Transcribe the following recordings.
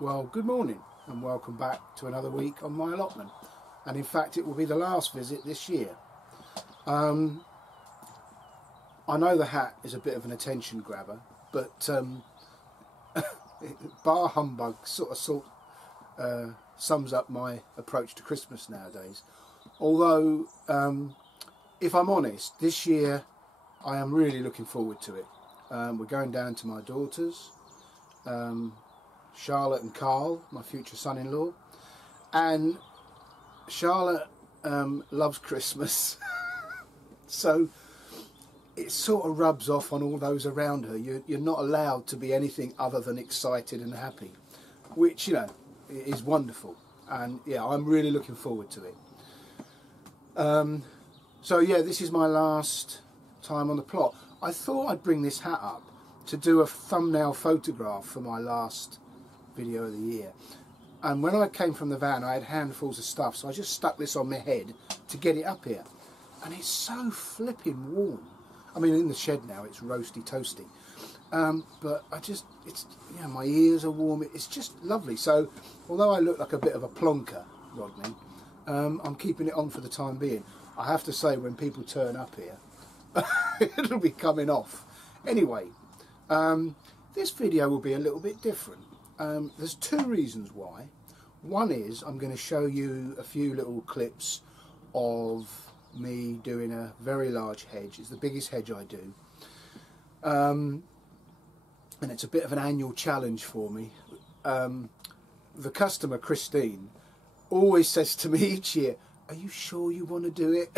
Well, good morning and welcome back to another week on my allotment, and in fact it will be the last visit this year. I know the hat is a bit of an attention grabber, but bar humbug sort of sums up my approach to Christmas nowadays. Although if I'm honest, this year I am really looking forward to it. We're going down to my daughters, Charlotte and Carl, my future son-in-law, and Charlotte loves Christmas so it sort of rubs off on all those around her. You're not allowed to be anything other than excited and happy, which, you know, is wonderful, and yeah, I'm really looking forward to it. So yeah, this is my last time on the plot. I thought I'd bring this hat up to do a thumbnail photograph for my last video of the year, and when I came from the van I had handfuls of stuff, so I just stuck this on my head to get it up here, and it's so flipping warm. I mean, in the shed now it's roasty toasty, but it's, yeah, my ears are warm. It's just lovely. So although I look like a bit of a plonker, Rodney, I'm keeping it on for the time being. I have to say, when people turn up here it'll be coming off. Anyway, this video will be a little bit different. There's two reasons why. One is I'm going to show you a few little clips of me doing a very large hedge. It's the biggest hedge I do, and it's a bit of an annual challenge for me. The customer, Christine, always says to me each year, "Are you sure you want to do it?"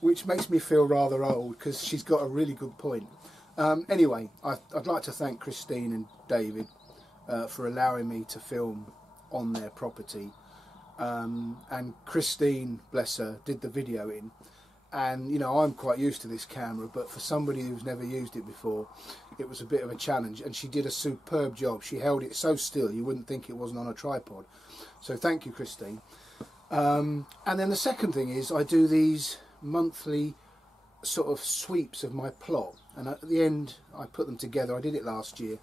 Which makes me feel rather old, because she's got a really good point. Anyway, I'd like to thank Christine and David for allowing me to film on their property. And Christine, bless her, did the videoing. And, you know, I'm quite used to this camera, but for somebody who's never used it before, it was a bit of a challenge. And she did a superb job. She held it so still you wouldn't think it wasn't on a tripod. So thank you, Christine. And then the second thing is I do these monthly sort of sweeps of my plot, and at the end I put them together. I did it last year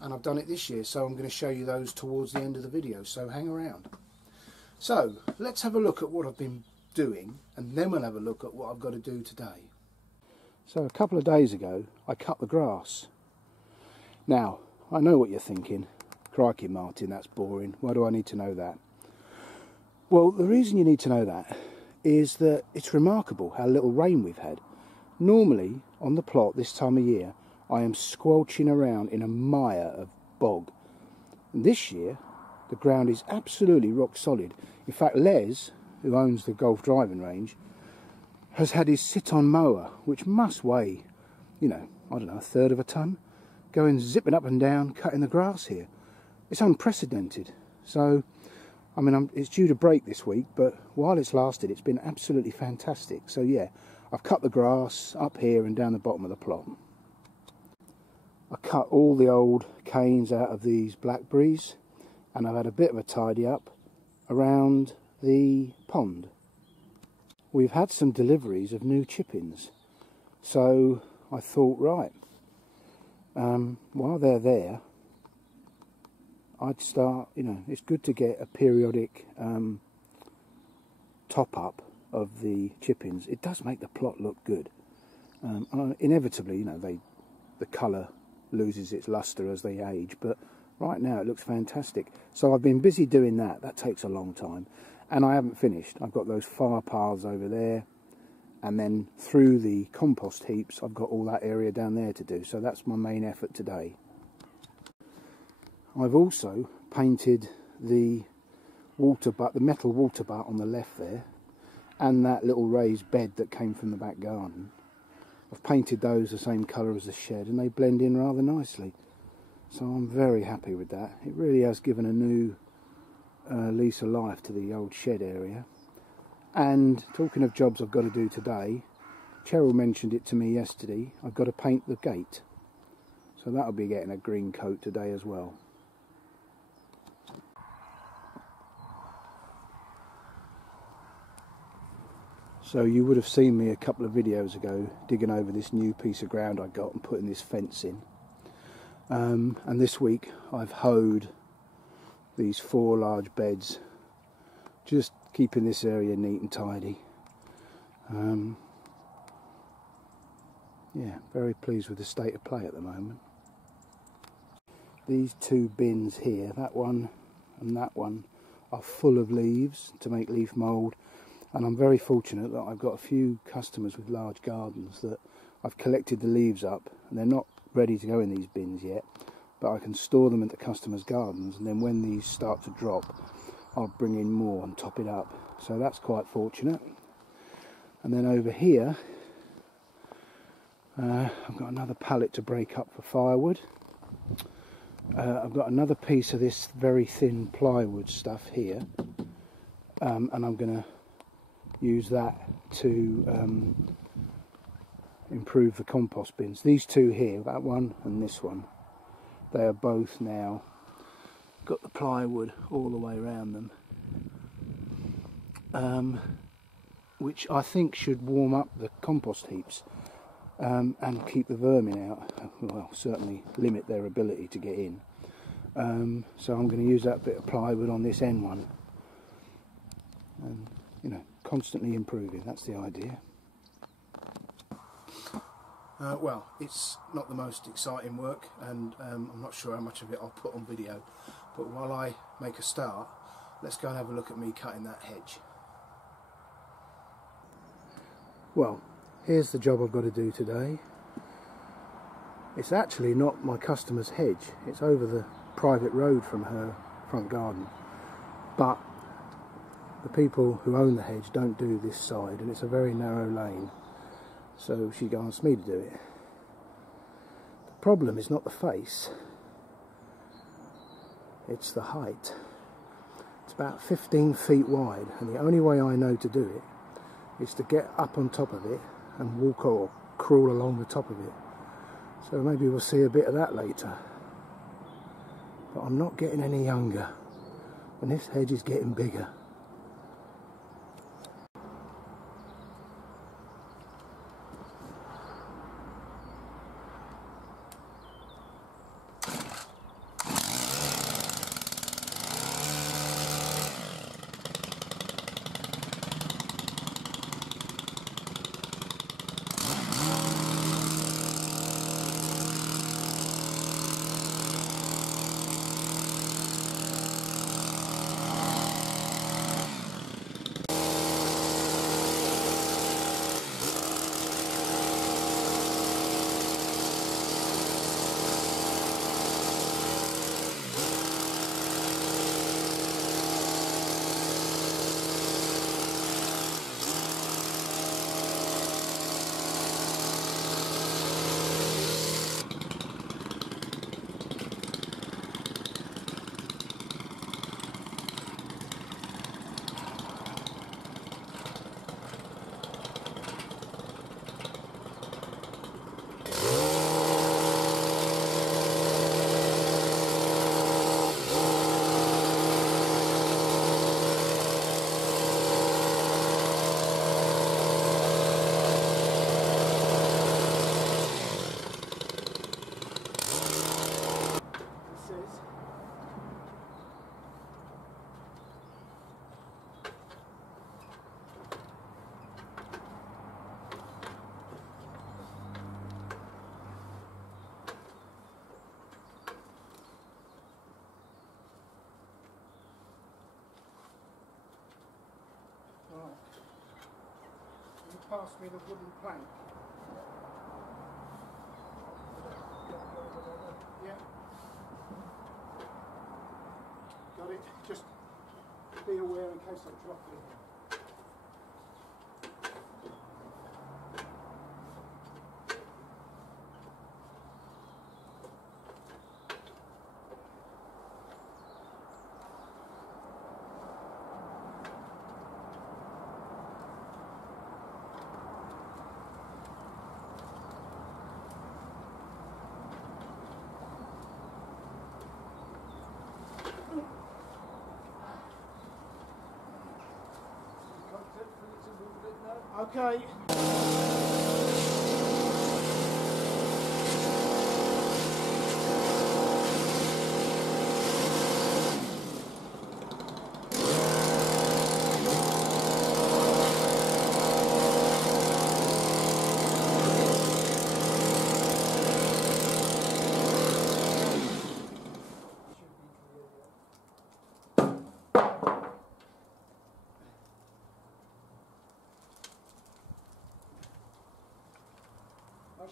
and I've done it this year, so I'm going to show you those towards the end of the video, so hang around. So let's have a look at what I've been doing, and then we'll have a look at what I've got to do today. So a couple of days ago I cut the grass. Now I know what you're thinking, crikey Martin, that's boring, why do I need to know that? Well, the reason you need to know that is that it's remarkable how little rain we've had. Normally on the plot this time of year I am squelching around in a mire of bog, and this year the ground is absolutely rock solid. In fact, Les, who owns the golf driving range, has had his sit-on mower, which must weigh, you know, I don't know, 1/3 of a ton, going zipping up and down cutting the grass here. It's unprecedented. So I mean, it's due to break this week, but while it's lasted, it's been absolutely fantastic. So yeah, I've cut the grass up here and down the bottom of the plot. I cut all the old canes out of these blackberries, and I've had a bit of a tidy up around the pond. We've had some deliveries of new chippings, so I thought, right, while they're there, I'd start, you know, it's good to get a periodic top up of the chippings. It does make the plot look good. Inevitably, you know, the colour loses its lustre as they age, but right now it looks fantastic. So I've been busy doing that. That takes a long time, and I haven't finished. I've got those fire paths over there, and then through the compost heaps I've got all that area down there to do. So that's my main effort today. I've also painted the water butt, the metal water butt on the left there, and that little raised bed that came from the back garden. I've painted those the same colour as the shed, and they blend in rather nicely. So I'm very happy with that. It really has given a new lease of life to the old shed area. And talking of jobs I've got to do today, Cheryl mentioned it to me yesterday, I've got to paint the gate. So that'll be getting a green coat today as well. So you would have seen me a couple of videos ago digging over this new piece of ground I got and putting this fence in. And this week I've hoed these 4 large beds, just keeping this area neat and tidy. Yeah, very pleased with the state of play at the moment. These 2 bins here, that one and that one, are full of leaves to make leaf mould, and I'm very fortunate that I've got a few customers with large gardens that I've collected the leaves up, and they're not ready to go in these bins yet, but I can store them into customers' gardens, and then when these start to drop I'll bring in more and top it up. So that's quite fortunate. And then over here I've got another pallet to break up for firewood. I've got another piece of this very thin plywood stuff here, and I'm going to use that to improve the compost bins. These 2 here, that one and this one, they are both now got the plywood all the way around them, which I think should warm up the compost heaps and keep the vermin out. Well, certainly limit their ability to get in. So I'm going to use that bit of plywood on this end one, and you know, constantly improving. That's the idea. Well, it's not the most exciting work, and I'm not sure how much of it I'll put on video, but while I make a start, let's go and have a look at me cutting that hedge. Well, here's the job I've got to do today. It's actually not my customer's hedge, it's over the private road from her front garden, but the people who own the hedge don't do this side, and it's a very narrow lane, so she asked me to do it. The problem is not the face, it's the height. It's about 15 feet wide, and the only way I know to do it is to get up on top of it and walk or crawl along the top of it. So maybe we'll see a bit of that later. But I'm not getting any younger, and this hedge is getting bigger. Pass me the wooden plank. Yeah. Got it. Just be aware in case I drop it. Okay.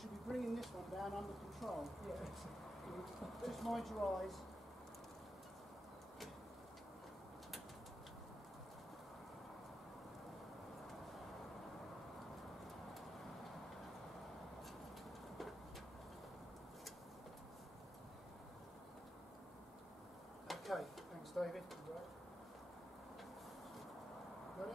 should be bringing this one down under control. Yeah. Just mind your eyes. Okay, thanks David. Got it?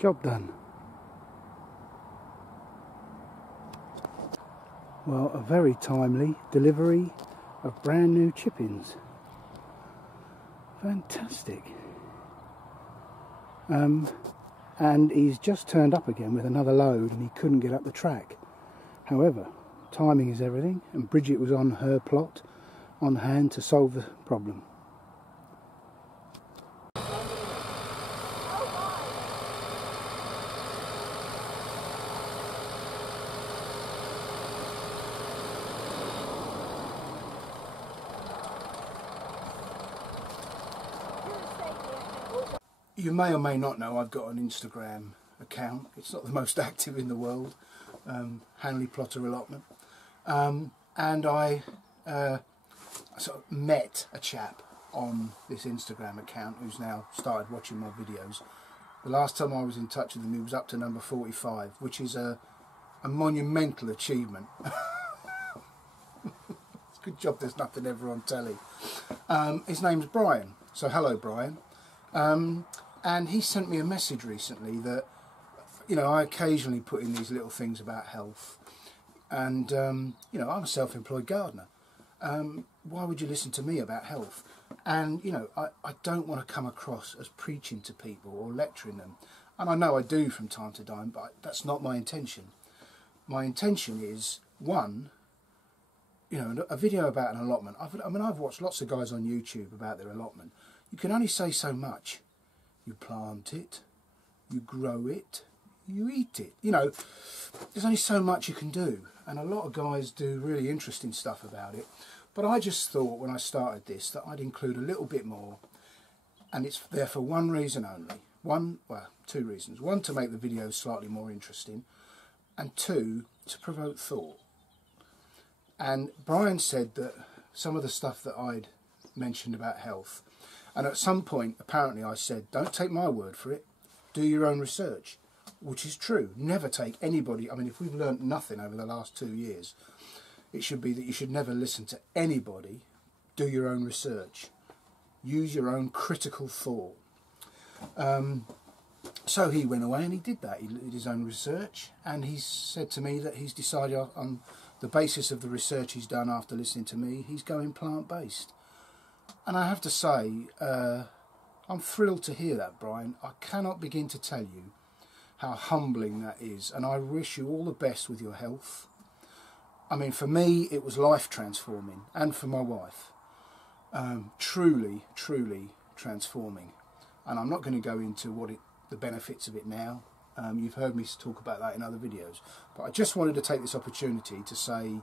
Job done. Well, a very timely delivery of brand new chippings. Fantastic. And he's just turned up again with another load and he couldn't get up the track. However, timing is everything, and Bridget was on her plot on hand to solve the problem. You may or may not know I've got an Instagram account. It's not the most active in the world, Hanley Plotter Allotment. And I sort of met a chap on this Instagram account who's now started watching my videos. The last time I was in touch with him, he was up to number 45, which is a monumental achievement. It's a good job there's nothing ever on telly. His name's Brian, so hello Brian. And he sent me a message recently that, you know, I occasionally put in these little things about health. And, you know, I'm a self-employed gardener. Why would you listen to me about health? And, you know, I don't want to come across as preaching to people or lecturing them. And I know I do from time to time, but that's not my intention. My intention is, one, you know, a video about an allotment. I've watched lots of guys on YouTube about their allotment. You can only say so much. You plant it, you grow it, you eat it. You know, there's only so much you can do. And a lot of guys do really interesting stuff about it. But I just thought when I started this that I'd include a little bit more. And it's there for one reason only. Two reasons. One, to make the videos slightly more interesting. And two, to provoke thought. And Brian said that some of the stuff that I'd mentioned about health, and at some point apparently I said, don't take my word for it, do your own research, which is true. Never take anybody, I mean, if we've learnt nothing over the last 2 years, it should be that you should never listen to anybody. Do your own research, use your own critical thought. So he went away and he did that. He did his own research, and he said to me that he's decided on the basis of the research he's done after listening to me, he's going plant-based. And I have to say, I'm thrilled to hear that, Brian. I cannot begin to tell you how humbling that is, and I wish you all the best with your health. I mean, for me, it was life transforming, and for my wife. Truly, truly transforming. And I'm not going to go into the benefits of it now. You've heard me talk about that in other videos. But I just wanted to take this opportunity to say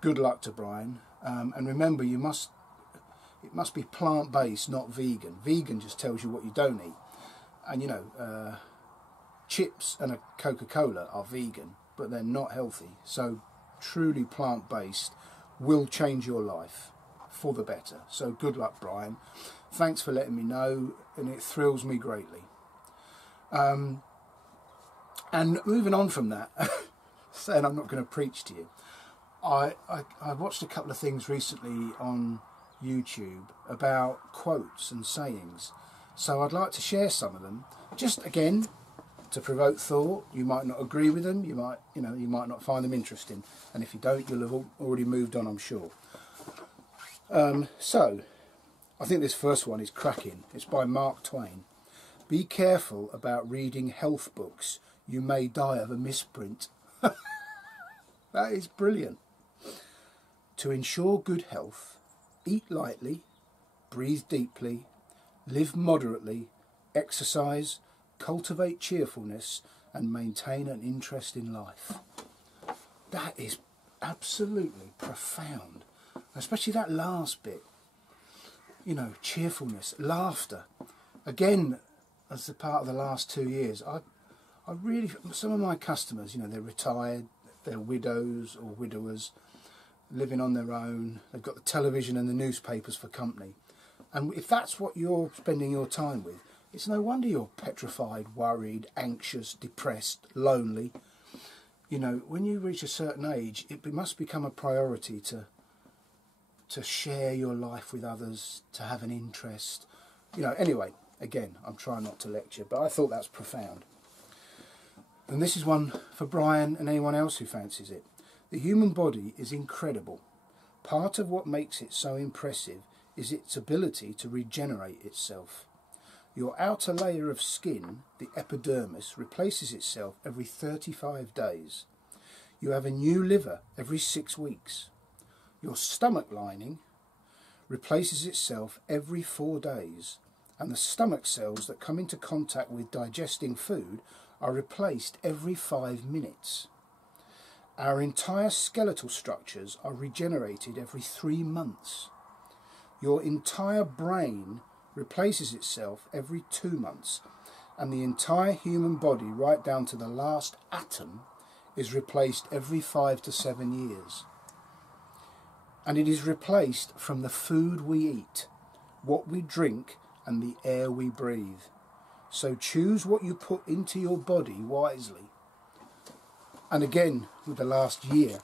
good luck to Brian. And remember, it must be plant-based, not vegan. Vegan just tells you what you don't eat. And, you know, chips and a Coca-Cola are vegan, but they're not healthy. So truly plant-based will change your life for the better. So good luck, Brian. Thanks for letting me know, and it thrills me greatly. And moving on from that, saying I'm not going to preach to you, I watched a couple of things recently on YouTube about quotes and sayings, so I'd like to share some of them, just again to provoke thought. You might not agree with them, you might not find them interesting, and if you don't, you'll have already moved on, I'm sure. So I think this first one is cracking. It's by Mark Twain. Be careful about reading health books, you may die of a misprint. That is brilliant. To ensure good health, eat lightly, breathe deeply, live moderately, exercise, cultivate cheerfulness, and maintain an interest in life. That is absolutely profound. especially that last bit, you know, cheerfulness, laughter. Again, as a part of the last 2 years, I really, some of my customers, you know, they're retired, they're widows or widowers, living on their own, they've got the television and the newspapers for company. And if that's what you're spending your time with, it's no wonder you're petrified, worried, anxious, depressed, lonely. You know, when you reach a certain age, it must become a priority to share your life with others, to have an interest. You know, anyway, again, I'm trying not to lecture, but I thought that's profound. And this is one for Brian and anyone else who fancies it. The human body is incredible. Part of what makes it so impressive is its ability to regenerate itself. Your outer layer of skin, the epidermis, replaces itself every 35 days. You have a new liver every 6 weeks. Your stomach lining replaces itself every 4 days, and the stomach cells that come into contact with digesting food are replaced every 5 minutes. Our entire skeletal structures are regenerated every 3 months. Your entire brain replaces itself every 2 months, and the entire human body, right down to the last atom, is replaced every 5 to 7 years. And it is replaced from the food we eat, what we drink, and the air we breathe. So choose what you put into your body wisely. And again, with the last year,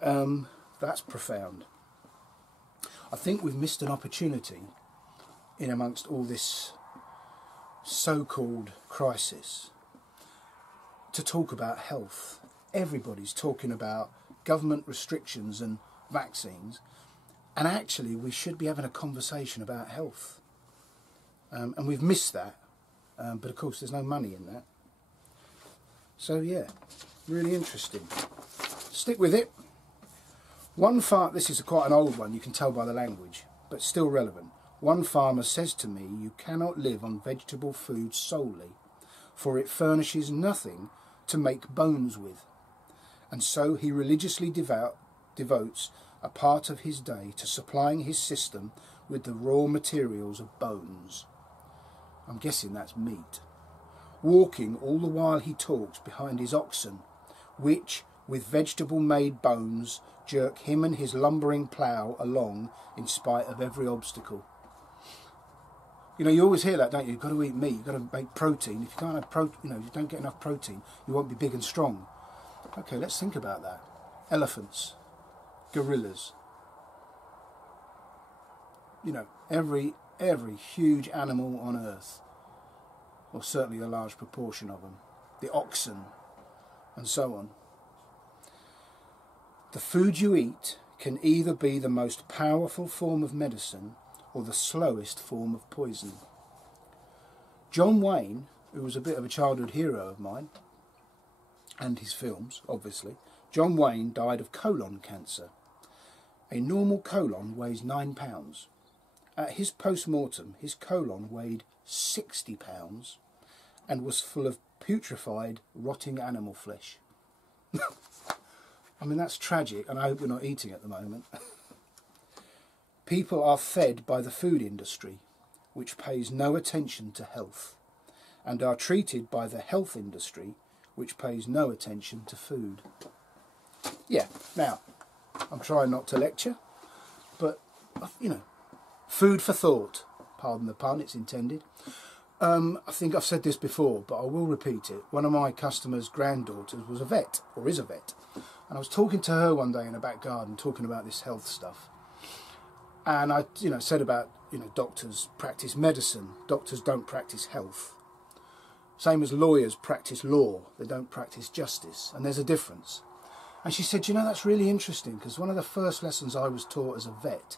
that's profound. I think we've missed an opportunity in amongst all this so-called crisis to talk about health. Everybody's talking about government restrictions and vaccines, and actually we should be having a conversation about health. And we've missed that, but of course there's no money in that. So yeah, really interesting. Stick with it. This is quite an old one, you can tell by the language, but still relevant. One farmer says to me, "You cannot live on vegetable food solely, for it furnishes nothing to make bones with." And so he religiously devotes a part of his day to supplying his system with the raw materials of bones. I'm guessing that's meat. Walking all the while he talks behind his oxen, which, with vegetable-made bones, jerk him and his lumbering plough along in spite of every obstacle. You know, you always hear that, don't you? You've got to eat meat, you've got to make protein. If you can't have protein, you know, if you don't get enough protein, you won't be big and strong. Okay, let's think about that. Elephants, gorillas, you know, every huge animal on earth, or certainly a large proportion of them, the oxen, and so on. The food you eat can either be the most powerful form of medicine or the slowest form of poison. John Wayne, who was a bit of a childhood hero of mine, and his films, obviously, John Wayne died of colon cancer. A normal colon weighs 9 pounds. At his post-mortem, his colon weighed 60 pounds and was full of putrefied, rotting animal flesh. I mean, that's tragic, and I hope we're not eating at the moment. People are fed by the food industry, which pays no attention to health, and are treated by the health industry, which pays no attention to food. Yeah, now, I'm trying not to lecture, but, you know, food for thought. Pardon the pun, it's intended. I think I've said this before, but I will repeat it. One of my customers' granddaughters was a vet, or is a vet. And I was talking to her one day in a back garden, talking about this health stuff. And I, you know, said about, you know, doctors practice medicine. Doctors don't practice health. Same as lawyers practice law. They don't practice justice. And there's a difference. And she said, you know, that's really interesting, because one of the first lessons I was taught as a vet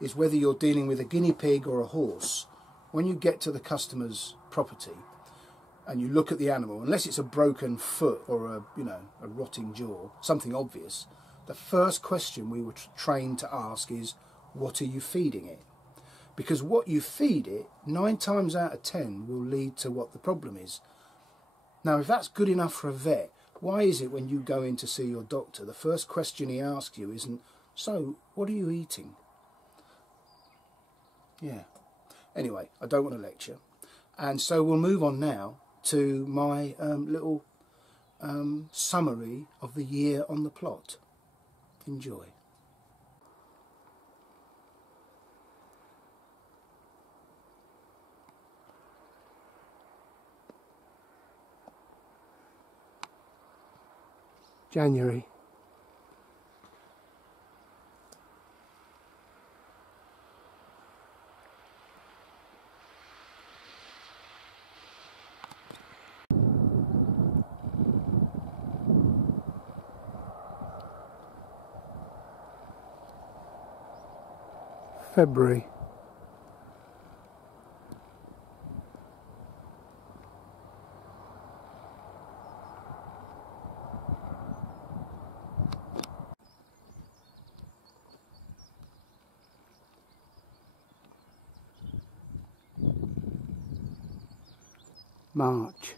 is whether you're dealing with a guinea pig or a horse, when you get to the customer's property and you look at the animal, unless it's a broken foot or a, you know, a rotting jaw, something obvious, the first question we were trained to ask is, what are you feeding it? Because what you feed it, 9 times out of 10, will lead to what the problem is. Now, if that's good enough for a vet, why is it when you go in to see your doctor, the first question he asks you isn't, So, what are you eating? Yeah. Anyway, I don't want to lecture. And so we'll move on now to my little summary of the year on the plot. Enjoy. January. February. March.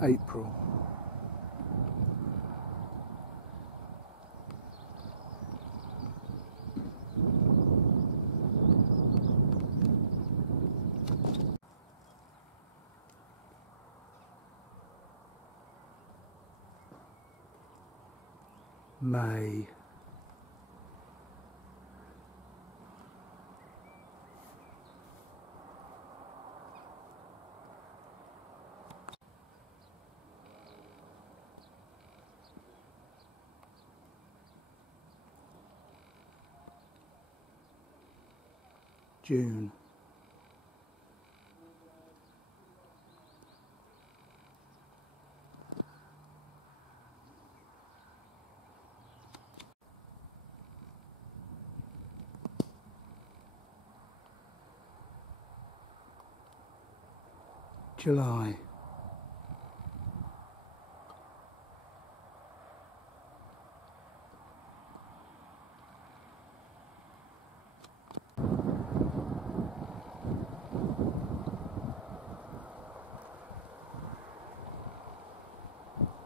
April. May. June. July.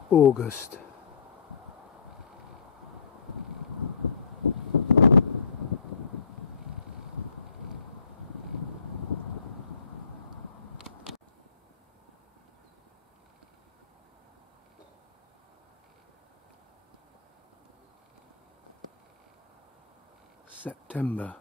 August. September.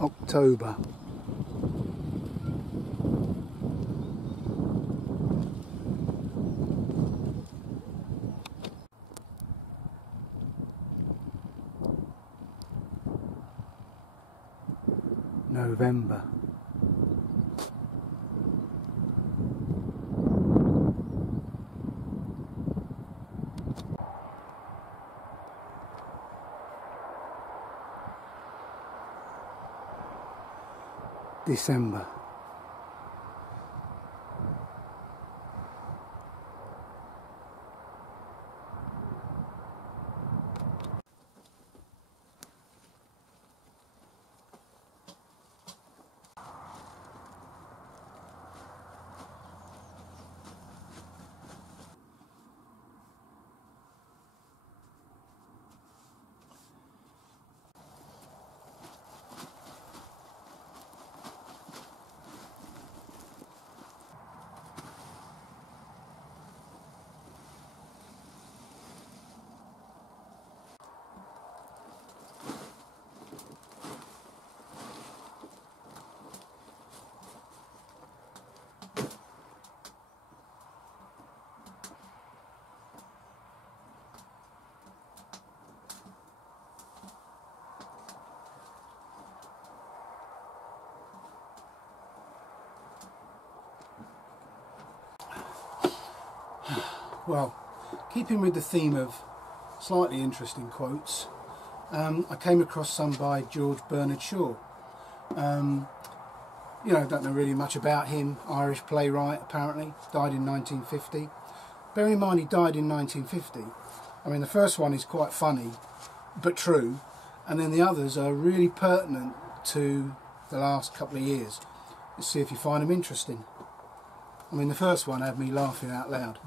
October. November. December. Well, keeping with the theme of slightly interesting quotes. I came across some by George Bernard Shaw. You know, don't know really much about him. Irish playwright, apparently, died in 1950. Bear in mind he died in 1950. I mean, the first one is quite funny, but true, and then the others are really pertinent to the last couple of years. Let's see if you find them interesting. I mean, the first one had me laughing out loud.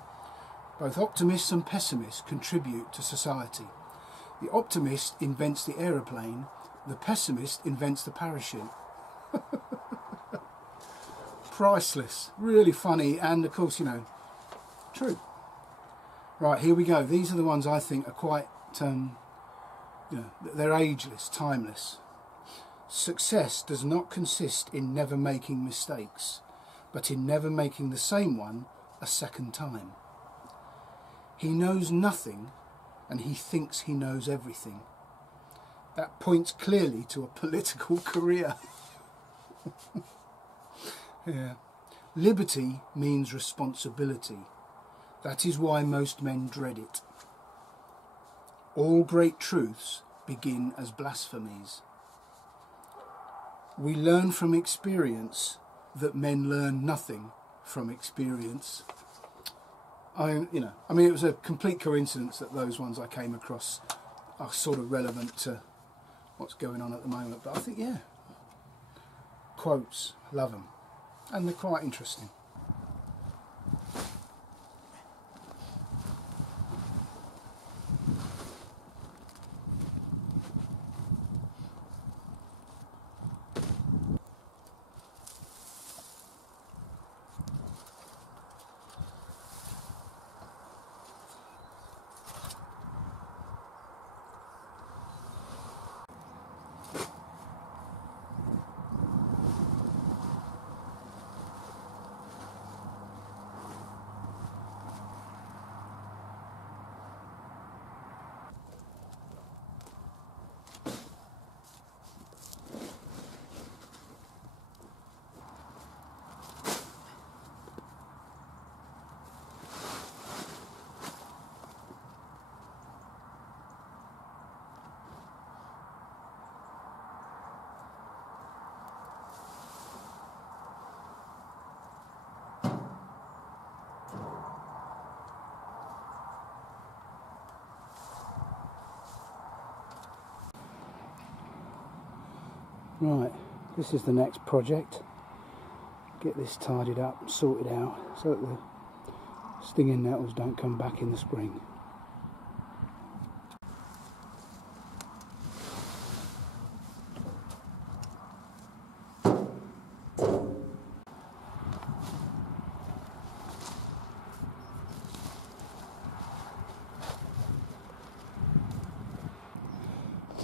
Both optimists and pessimists contribute to society. The optimist invents the aeroplane, the pessimist invents the parachute. Priceless, really funny, and of course, you know, true. Right, here we go. These are the ones I think are quite, you know, they're ageless, timeless. Success does not consist in never making mistakes, but in never making the same one a second time. He knows nothing, and he thinks he knows everything. That points clearly to a political career. Yeah. Liberty means responsibility. That is why most men dread it. All great truths begin as blasphemies. We learn from experience that men learn nothing from experience. I mean, it was a complete coincidence that those ones I came across are sort of relevant to what's going on at the moment. But I think, yeah, quotes, love them. And they're quite interesting. Right, this is the next project. Get this tidied up, sorted out, so that the stinging nettles don't come back in the spring.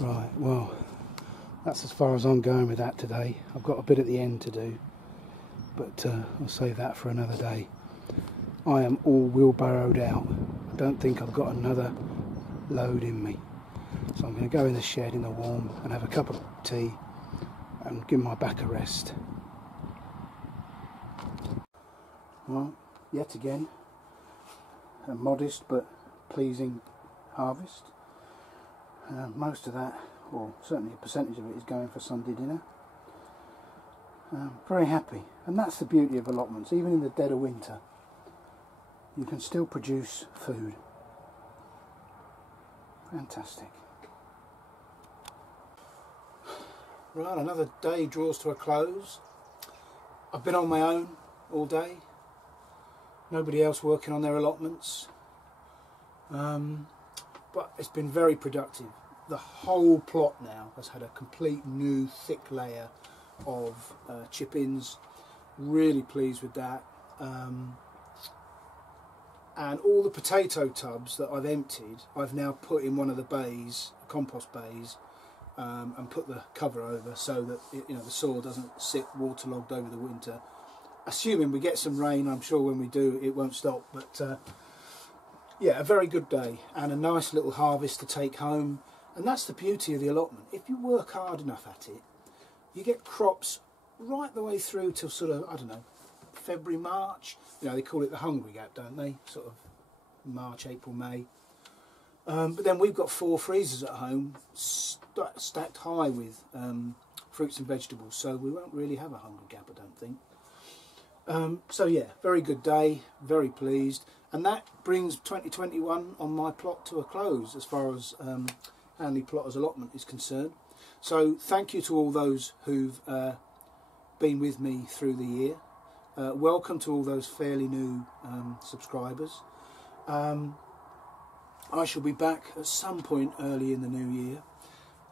Right, well, that's as far as I'm going with that today. I've got a bit at the end to do, but I'll save that for another day. I am all wheelbarrowed out. I don't think I've got another load in me. So I'm going to go in the shed in the warm and have a cup of tea and give my back a rest. Well, yet again, a modest but pleasing harvest. Most of that, or certainly a percentage of it, is going for Sunday dinner. Very happy, and that's the beauty of allotments. Even in the dead of winter, you can still produce food. Fantastic. Right, another day draws to a close. I've been on my own all day. Nobody else working on their allotments. But it's been very productive. The whole plot now has had a complete new thick layer of chip-ins. Really pleased with that. And all the potato tubs that I've emptied, I've now put in one of the bays, compost bays, and put the cover over so that the soil doesn't sit waterlogged over the winter. Assuming we get some rain, I'm sure when we do it won't stop. But yeah, a very good day and a nice little harvest to take home. And that's the beauty of the allotment. If you work hard enough at it, you get crops right the way through till sort of, I don't know, February, March. They call it the hungry gap, don't they? Sort of March, April, May. But then we've got 4 freezers at home stacked high with fruits and vegetables, so we won't really have a hunger gap, I don't think. So yeah, very good day, very pleased, and that brings 2021 on my plot to a close as far as Hanley Plotters Allotment is concerned. So thank you to all those who've been with me through the year. Welcome to all those fairly new subscribers. I shall be back at some point early in the new year,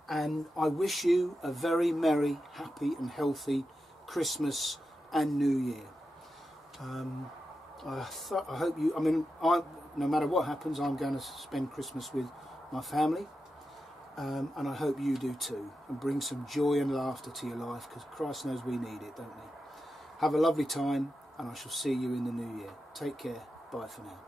and I wish you a very merry, happy and healthy Christmas and New Year. I hope you, no matter what happens, I'm going to spend Christmas with my family, and I hope you do too, and bring some joy and laughter to your life, because Christ knows we need it, don't we? Have a lovely time, and I shall see you in the new year. Take care. Bye for now.